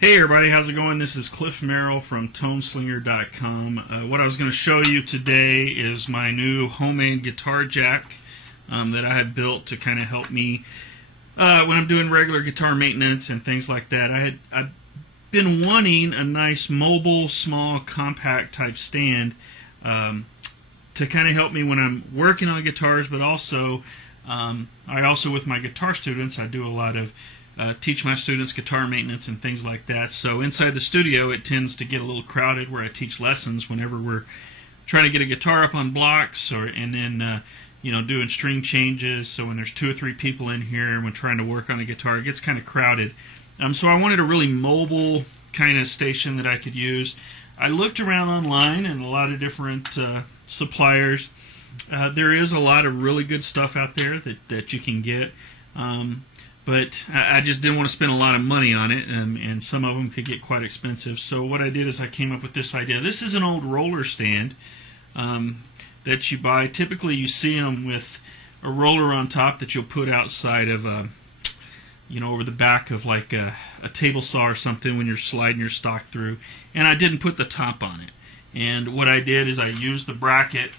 Hey everybody, how's it going? This is Cliff Merrill from toneslinger.com. What I was going to show you today is my new homemade guitar jack that I have built to kind of help me when I'm doing regular guitar maintenance and things like that. I've been wanting a nice mobile, small, compact type stand to kind of help me when I'm working on guitars, but also I also with my guitar students I do a lot of teach my students guitar maintenance and things like that. So inside the studio it tends to get a little crowded where I teach lessons whenever we're trying to get a guitar up on blocks and then doing string changes. So when there's 2 or 3 people in here and we're trying to work on a guitar, it gets kind of crowded. So I wanted a really mobile kind of station that I could use. I looked around online and a lot of different suppliers. There is a lot of really good stuff out there that you can get. But I just didn't want to spend a lot of money on it, and some of them could get quite expensive. So what I did is I came up with this idea. This is an old roller stand that you buy. Typically you see them with a roller on top that you'll put outside of over the back of like a table saw or something when you're sliding your stock through. And I didn't put the top on it. And what I did is I used the bracket,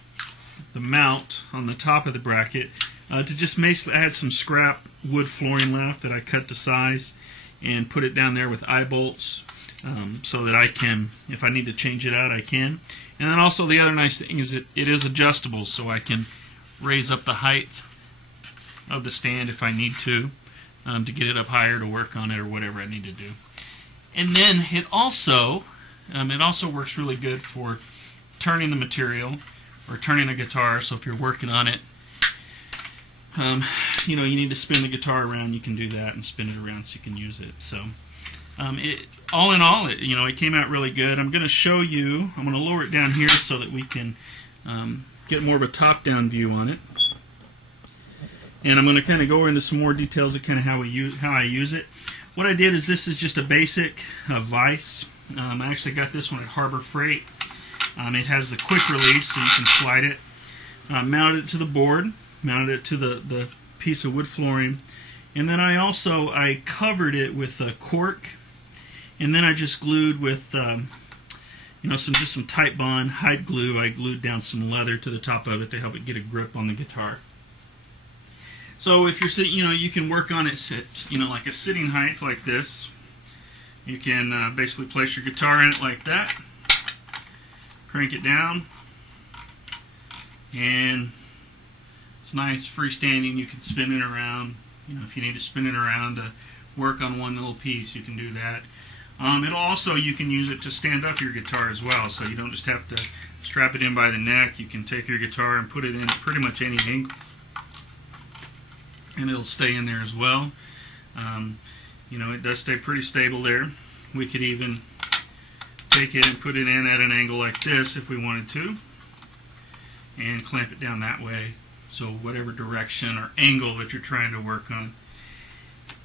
the mount on the top of the bracket, to just add some scrap wood flooring left that I cut to size and put it down there with eye bolts so that I can, if I need to change it out, I can. And then also the other nice thing is that it is adjustable, so I can raise up the height of the stand if I need to get it up higher to work on it or whatever I need to do. And then it also works really good for turning the material or turning a guitar. So if you're working on it, you need to spin the guitar around, you can do that and spin it around so you can use it. So all in all, it came out really good. I'm going to show you, I'm going to lower it down here so that we can get more of a top-down view on it. And I'm going to kind of go into some more details of kind of how I use it. What I did is this is just a basic vise. I actually got this one at Harbor Freight. It has the quick release so you can slide it. Mounted it to the board. Mounted it to the piece of wood flooring, and then I covered it with a cork, and then I just glued with some Type Bond hide glue. I glued down some leather to the top of it to help it get a grip on the guitar. So if you're sitting, you can work on it like a sitting height like this. You can basically place your guitar in it like that, crank it down, and it's nice, freestanding. You can spin it around. If you need to spin it around to work on one little piece, you can do that. You can use it to stand up your guitar as well, so you don't just have to strap it in by the neck. You can take your guitar and put it in pretty much any angle, and it'll stay in there as well. It does stay pretty stable there. We could even take it and put it in at an angle like this if we wanted to, and clamp it down that way. So whatever direction or angle that you're trying to work on.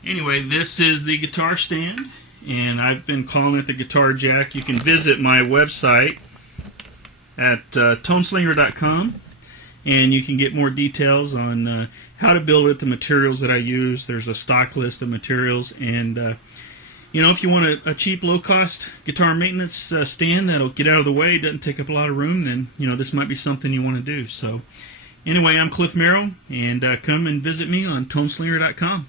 Anyway, this is the guitar stand, and I've been calling it the guitar jack. You can visit my website at toneslinger.com, and you can get more details on how to build it, the materials that I use. There's a stock list of materials, and if you want a cheap, low-cost guitar maintenance stand that'll get out of the way, doesn't take up a lot of room, then this might be something you want to do. So anyway, I'm Cliff Merrill, and come and visit me on toneslinger.com.